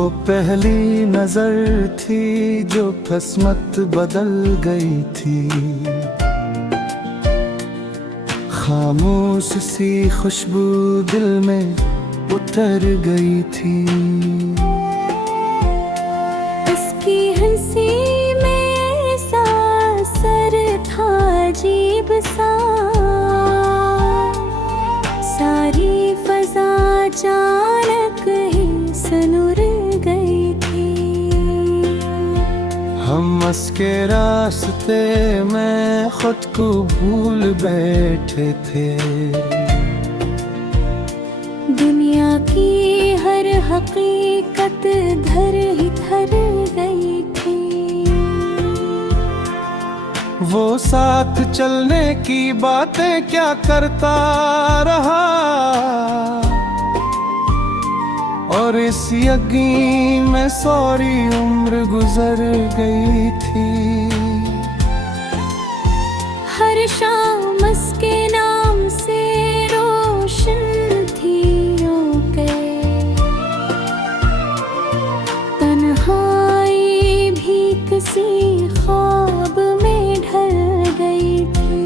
वो पहली नजर थी जो किस्मत बदल गई थी। खामोश सी खुशबू दिल में उतर गई थी। उसकी हंसी में ऐसा असर था अजीब सा, सारी फजा अचानक ही सनुर गई थी। हम के रास्ते में खुद को भूल बैठे थे। दुनिया की हर हकीकत धर ही धर गई थी। वो साथ चलने की बातें क्या करता रहा, और इस यकीन में सारी उम्र गुजर गई थी। हर शाम उसके नाम से रोशन थी तन्हाई भी किसी ख्वाब में ढल गई थी।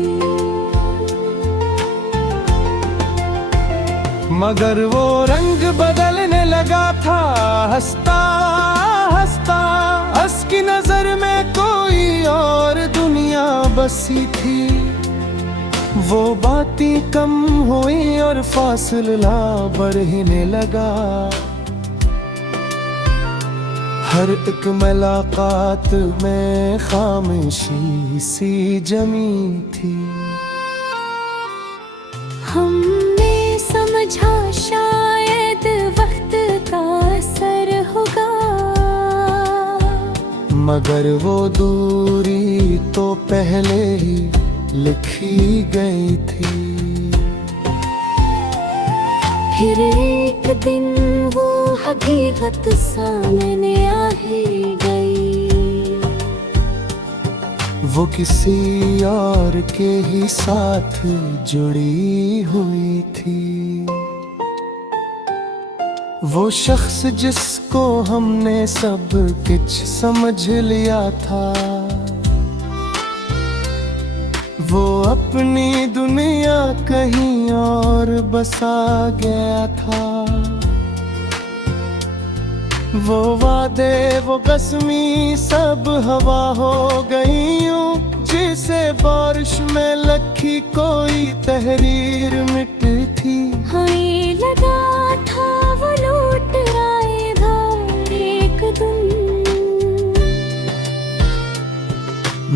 मगर वो रंग बदलने लगा था, हंसता हंसता। उसकी नजर में कोई और दुनिया बसी थी। वो बातें कम हुई और फासला बढ़ने लगा। हर एक मुलाकात में खामोशी सी जमी थी। हमने समझा शायद वक्त का असर होगा, मगर वो दूरी तो पहले ही लिखी गई थी। फिर एक दिन वो हकीकत सामने आ ही गई। वो किसी और के ही साथ जुड़ी हुई थी। वो शख्स जिसको हमने सब कुछ समझ लिया था, वो अपनी दुनिया कहीं और बसा गया था। वो वादे वो कसमी सब हवा हो गई यूं, जिसे बारिश में लखी कोई तहरीर मिटी थी। हमें लगा था वो लौट आएगा एक दिन,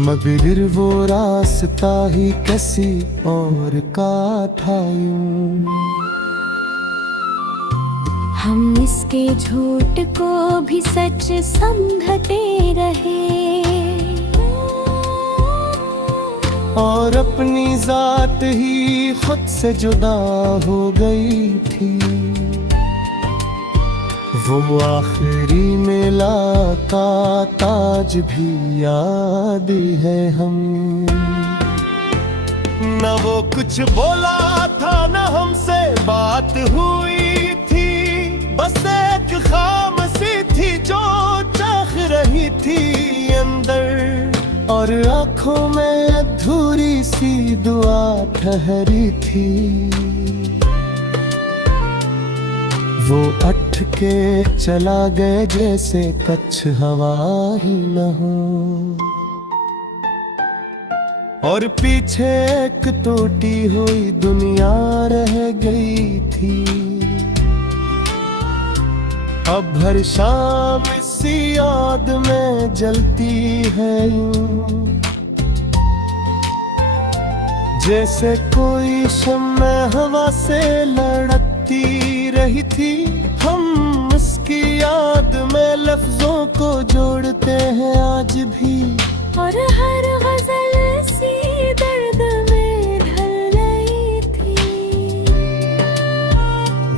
मगर वो रास्ता ही किसी और का था यूं। हम इसके झूठ को भी सच समझते रहे, और अपनी जात ही खुद से जुदा हो गई थी। वो आखिरी मुलाकात आज भी याद है हमें। न वो कुछ बोला था, न हमसे बात हुई थी। बस एक खामोशी थी जो चाह रही थी अंदर, और आँखों में अधूरी सी दुआ ठहरी थी। वो उठ के चला गए जैसे कुछ हवा ही न हो, और पीछे एक टूटी हुई दुनिया रह गई थी। अब हर शाम इसी याद में जलती है यूं, जैसे कोई शम्मे हवा से लड़ती रही थी। हम उसकी याद में लफ्जों को जोड़ते हैं आज भी, और हर गजल सी दर्द में ढल गई थी।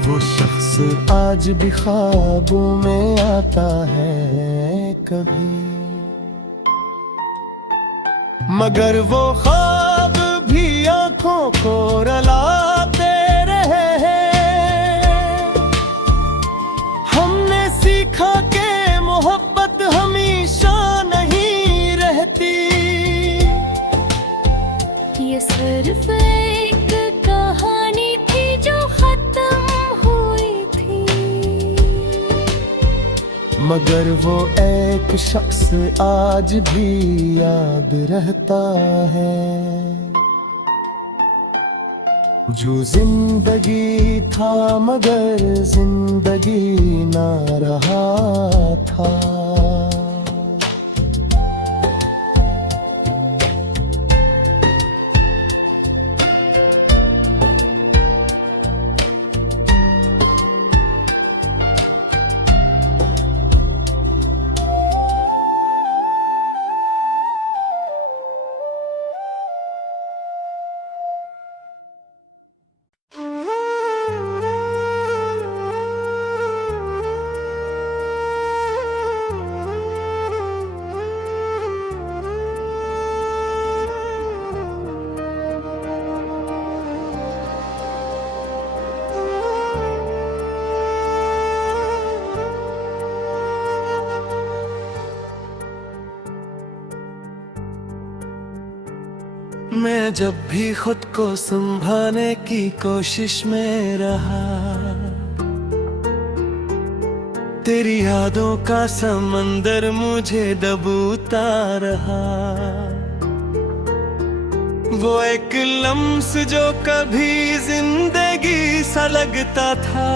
वो शख्स आज भी ख्वाबों में आता है कभी, मगर वो ख्वाब भी आंखों को रुलाते रहे हैं। हमने सीखा कि सिर्फ एक कहानी थी जो खत्म हुई थी, मगर वो एक शख्स आज भी याद रहता है, जो जिंदगी था मगर जिंदगी ना रहा था। मैं जब भी खुद को संभालने की कोशिश में रहा, तेरी यादों का समंदर मुझे डूबता रहा। वो एक लम्स जो कभी जिंदगी सा लगता था,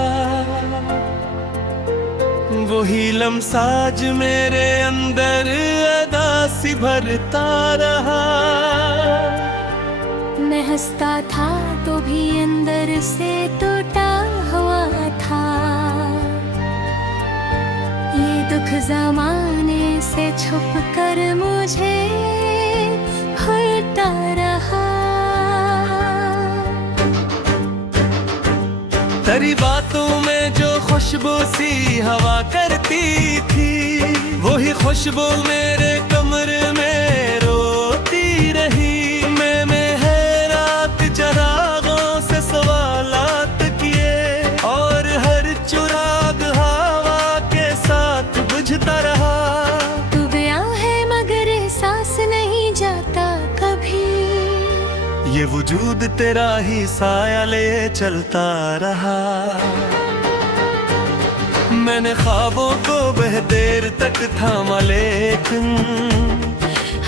वही लम्स आज मेरे अंदर अदासी भरता रहा। मैं हंसता था तो भी अंदर से टूटा हुआ था, ये दुख जमाने से छुप कर मुझे हरता रहा। तेरी बातों में जो खुशबू सी हवा करती थी, वही खुशबू मेरे कमरे में रोती रही। मैं हैरात चरागों से सवालात किए, और हर चुराग हवा के साथ बुझता रहा। तू गया है मगर एहसास नहीं जाता कभी, ये वजूद तेरा ही साया ले चलता रहा। मैंने ख्वाबों को बेहदेर तक थामा, लेकिन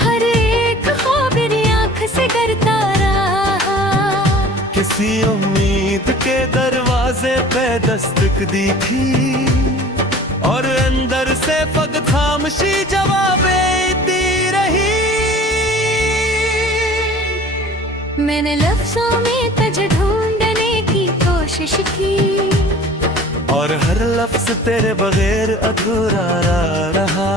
हर एक ख्वाब मेरी आँख से करता रहा। किसी उम्मीद के दरवाजे पे दस्तक दी थी, और अंदर से पग खामोशी जवाबें दी रही। मैंने लफ्जों में तुझे ढूंढने की कोशिश की, और हर लफ्ज तेरे बगैर अधूरा रहा।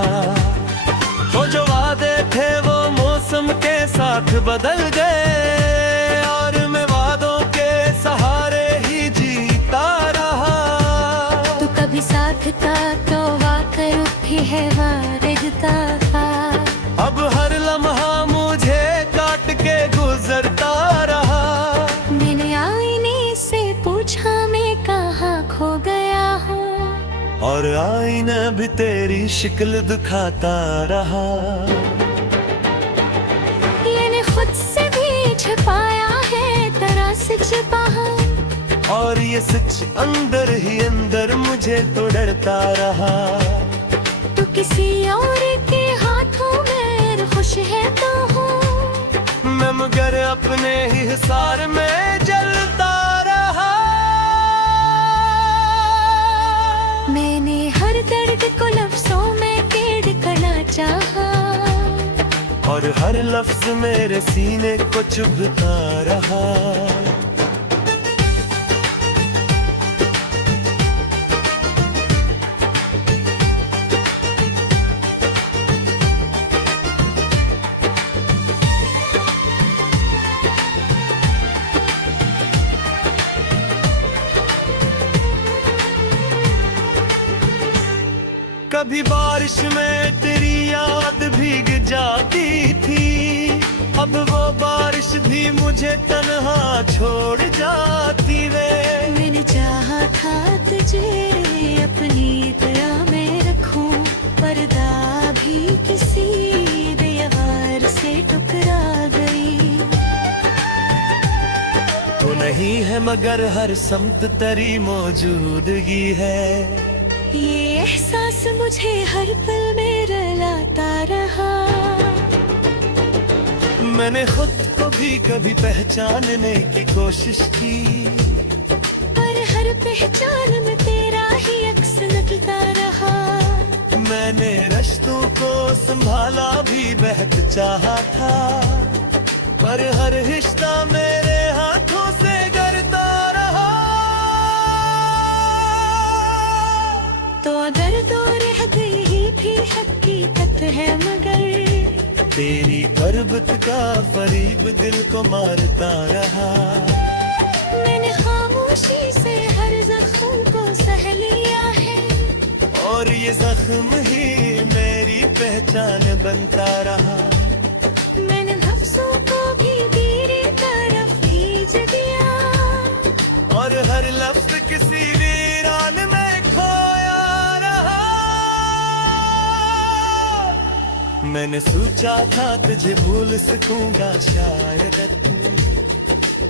वो जो वादे थे वो मौसम के साथ बदल गए, और मैं वादों के सहारे ही जीता रहा। तू कभी साथ का तो वाकर भी है वारिजता था। अब हर लम्हा मुझे काट के गुजरता रहा। मैंने आईने से पूछा मैं कहाँ खो गया हूँ, और आईना भी तेरी शिक्ल दिखाता रहा। मैंने खुद से भी छुपाया है तरह से छिपा, और ये सच अंदर ही अंदर मुझे तो डरता रहा। तू किसी और के हाथों में खुश है तो हूँ, मैं मगर अपने ही हिसार में जलता रहा। मैंने हर दर्द को लफ्जों में कैद करना चाहा, और हर लफ्ज मेरे सीने को चुभता रहा। कभी बारिश में तेरी याद भीग जाती थी, अब वो बारिश भी मुझे तन्हा छोड़ जाती वे। मैंने चाहा था तुझे अपनी तरह में रखूं, पर्दा भी किसी दीवार से टकरा गई। नहीं है मगर हर समत तेरी मौजूदगी है। ये एहसास मुझे हर पल में रुलाता रहा। मैंने खुद को भी कभी पहचानने की कोशिश की, पर हर पहचान में तेरा ही अक्स निकलता रहा। मैंने रिश्तों को संभाला भी बेहद चाहा था, पर हर रिश्ता मेरे हाथों से गिरता रहा। तो अगर दो रह गई ही भी हकीकत है, मगर तेरी गुर्बत का फरीब दिल को मारता रहा। मैंने खामोशी से हर जख्म को सह लिया है, और ये जख्म ही मेरी पहचान बनता रहा। मैंने नफ्सों को भी तेरी तरफ भेज दिया, और हर लफ्ज किसी वीरान में खोया रहा। मैंने सोचा था तुझे भूल सकूंगा शायद,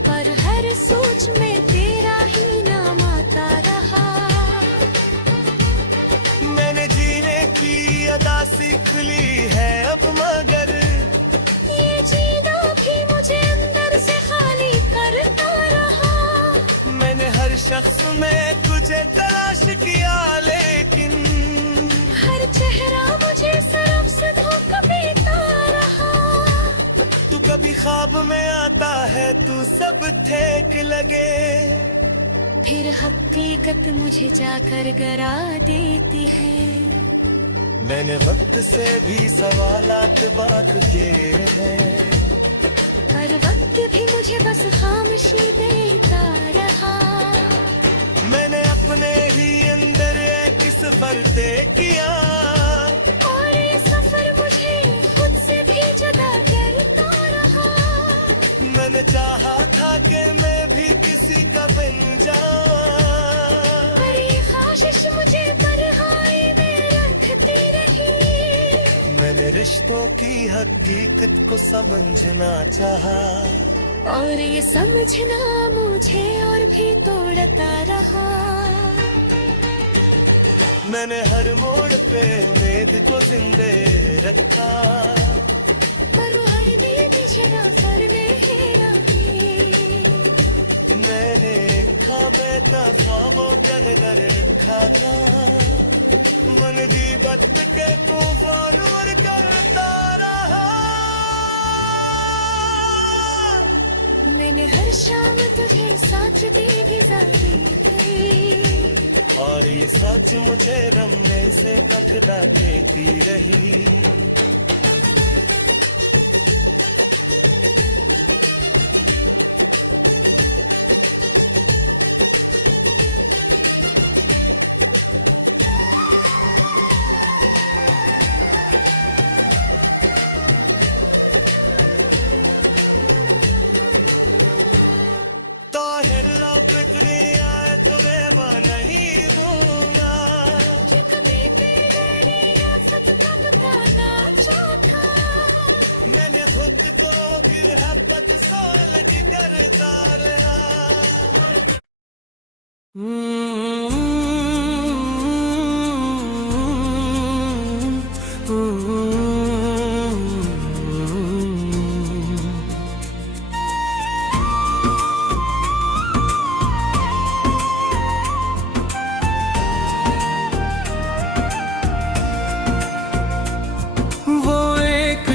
पर हर सोच में तेरा ही नाम आता रहा। मैंने जीने की अदा सीख ली है अब, मगर ये जीना भी मुझे अंदर से खाली करता रहा। मैंने हर शख्स में तुझे तलाश किया, लेकिन हर चेहरा मुझे सरफ से धोखा देता रहा। तू कभी ख्वाब में आता है, तू सब ठेक लगे, फिर हकीकत मुझे जाकर गरा देती है। मैंने वक्त से भी सवालात बात किए हैं, हर वक्त भी मुझे बस खामोशी देता रहा। मैंने अपने ही अंदर एक सफर तय किया, और ये सफर मुझे खुद से भी जुदा करता रहा। मैंने चाहा था कि मैं भी किसी का बन जाऊं, पर ये ख्वाहिश मुझे तन्हाई में रखती रही। मैंने रिश्तों की हकीकत को समझना चाहा, और ये समझना मुझे और भी तोड़ता रहा। मैंने हर मोड़ पे उम्मीद को जिंदे रखा, पर वो हर दिल पीछे सर में हेरा है। मैंने खाबे का ख्वाबों के अंदर रखा था, मन की बत के तूफान और करता रहा। मैंने हर शाम तुझे साथ दी गुजारी थी, और ये सच मुझे रमने से पकड़ा देती रही। ताहिर लब आए तो बेवा नहीं दूंगा, कभी तेरी आफत का बताना चाहा। मैंने खुद को फिर हपत सोल करता रहा।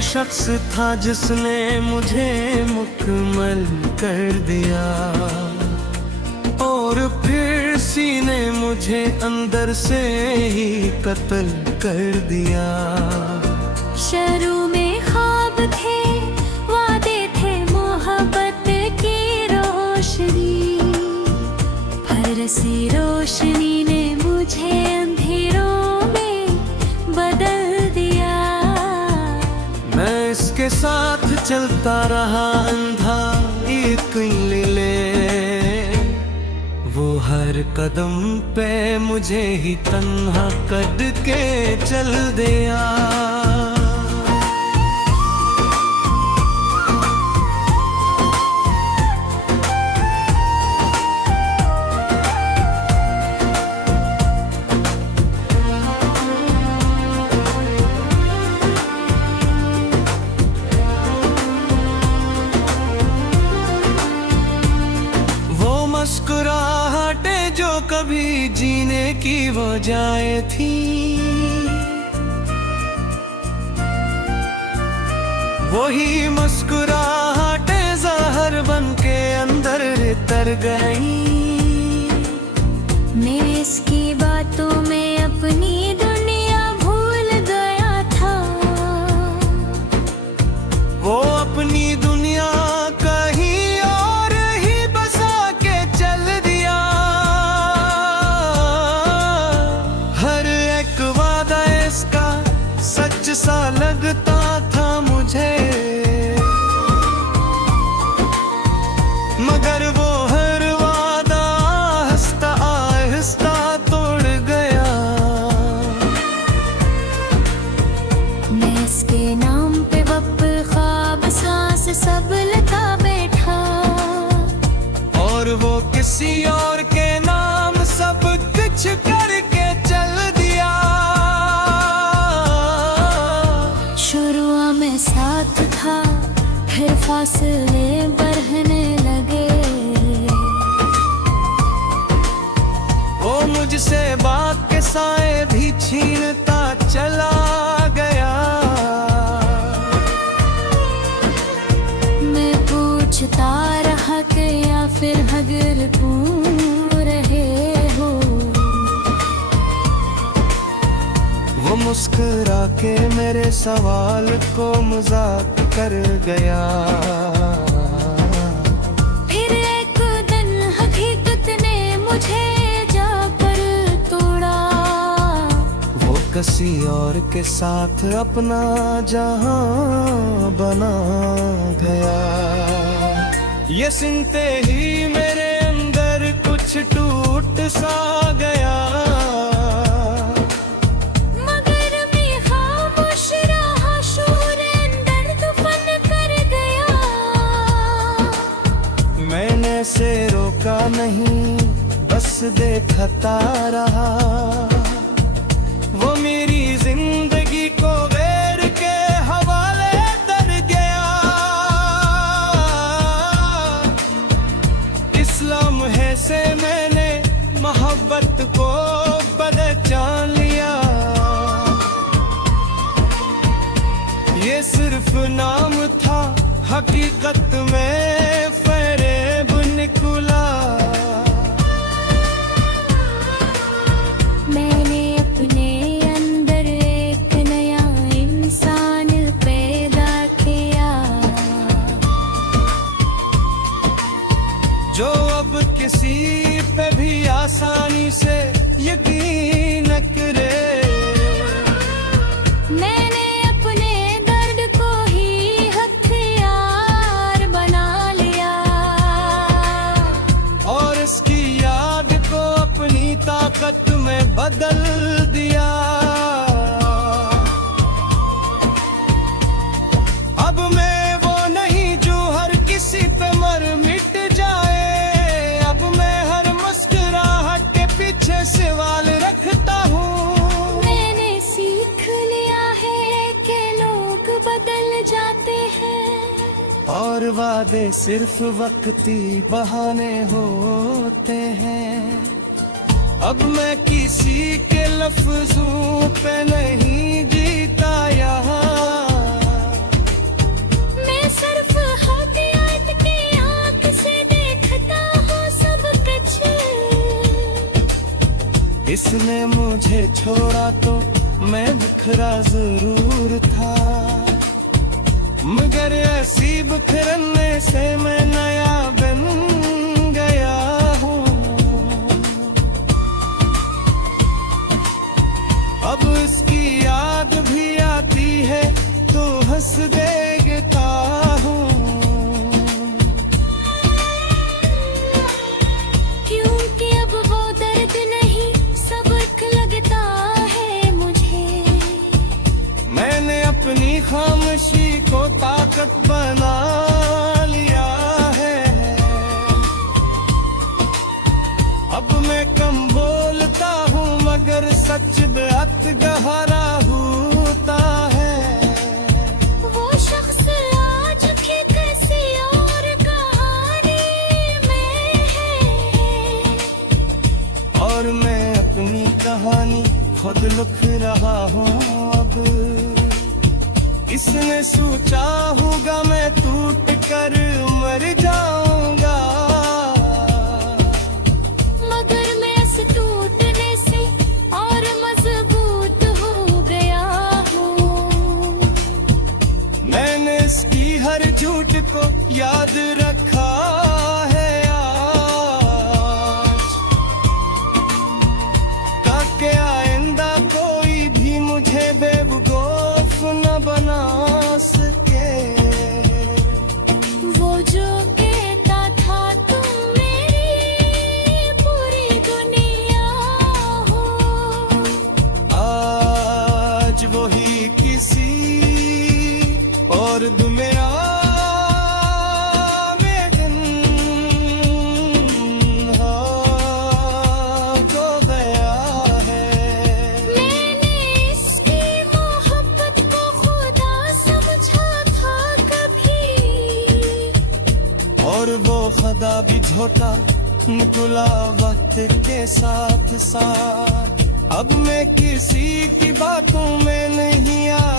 शख्स था जिसने मुझे मुकम्मल कर दिया, और फिर सीने मुझे अंदर से ही कत्ल कर दिया। शुरू में ख्वाब थे, वादे थे मोहब्बत की रोशनी, पर ऐसी रोशनी ने मुझे अंधेरों में बदल दिया। मैं इसके साथ चलता रहा अंधा यकीन ले, वो हर कदम पे मुझे ही तन्हा करके चल दिया। की वो जाए थी, वही मुस्कुराहटें ज़हर बन के अंदर तर गई। मैं इसकी बातों में अपनी दुनिया भूल गया था, वो अपनी दुनिया कहीं और ही बसा के चल दिया। हर एक वादा इसका सच सा लगता था मुझे, मगर वो हर वादा आहिस्ता आहिस्ता तोड़ गया। मैं इसके नाम पे वक्त ख्वाब सांस सब लगा बैठा, और वो किसी और के नाम सब कुछ करके चल दिया। शुरू में साथ था, फिर फासले बढ़ने लगे। वो मुझसे बात के साए भी छीनता चला गया। मैं पूछता रहा कि या फिर अगर तुम रहे हो। वो मुस्कुरा के मेरे सवाल को मजाक कर गया। फिर एक दिन हकीकत ने मुझे जाकर तोड़ा, वो किसी और के साथ अपना जहां बना गया। ये सुनते ही मेरे अंदर कुछ टूट सा गया, मगर मैं खामोश रहा, शोर अंदर तूफान कर गया। मैंने से रोका नहीं, बस देखता रहा। वो मेरी जिंदगी को गैर के हवाले कर गया। इस लम्हे से मैंने मोहब्बत को पहचान लिया। ये सिर्फ नाम था, हकीकत में फरेब निकला। मैंने अपने अंदर एक नया इंसान पैदा किया, जो अब किसी पे भी आसानी से यकीन न करे। मैंने अपने दर्द को ही हथियार बना लिया, और इसकी याद को अपनी ताकत में बदल दिया। अब मैं वो नहीं जो हर किसी पे मर मिट जाए। अब मैं हर मुस्कुराहट के पीछे सवाल रखता हूँ। मैंने सीख लिया है कि लोग बदल जाते हैं, और वादे सिर्फ वक्ती बहाने होते हैं। अब मैं किसी के लफ्जों पे नहीं जीता यहाँ। मैं सिर्फ हकीकत की आंख से देखता हूँ सब कुछ। इसने मुझे छोड़ा तो मैं बिखरा जरूर था, मगर ऐसी बिखरने से मैं नया बन गया हूँ। अब इसकी याद भी आती है तो हंस देता हूँ। क्योंकि अब वो दर्द नहीं सबक लगता है मुझे। मैंने अपनी खामोशी को ताकत बना लिया है। अब मैं कम बोलता हूँ मगर सच बेहद गहरा होता है। वो शख्स आज की किसी और कहानी में है, और मैं अपनी कहानी खुद लिख रहा हूँ अब। इसने सोचा होगा मैं टूट कर मर जाऊंगा, मगर मैं इस टूटने से और मजबूत हो गया हूँ। मैंने इसकी हर झूठ को याद रखा है आज, ताकि आइंदा कोई भी मुझे बेवकूफ न बना सके। वो जो कहता था तुम मेरी पूरी दुनिया हो, आज वही किसी और दुनिया में दिन हो गया है। मैंने इसकी मोहब्बत को खुदा समझा था कभी, और वो खुदा भी झूठा निकला वक्त के साथ साथ। अब मैं किसी की बातों में नहीं आ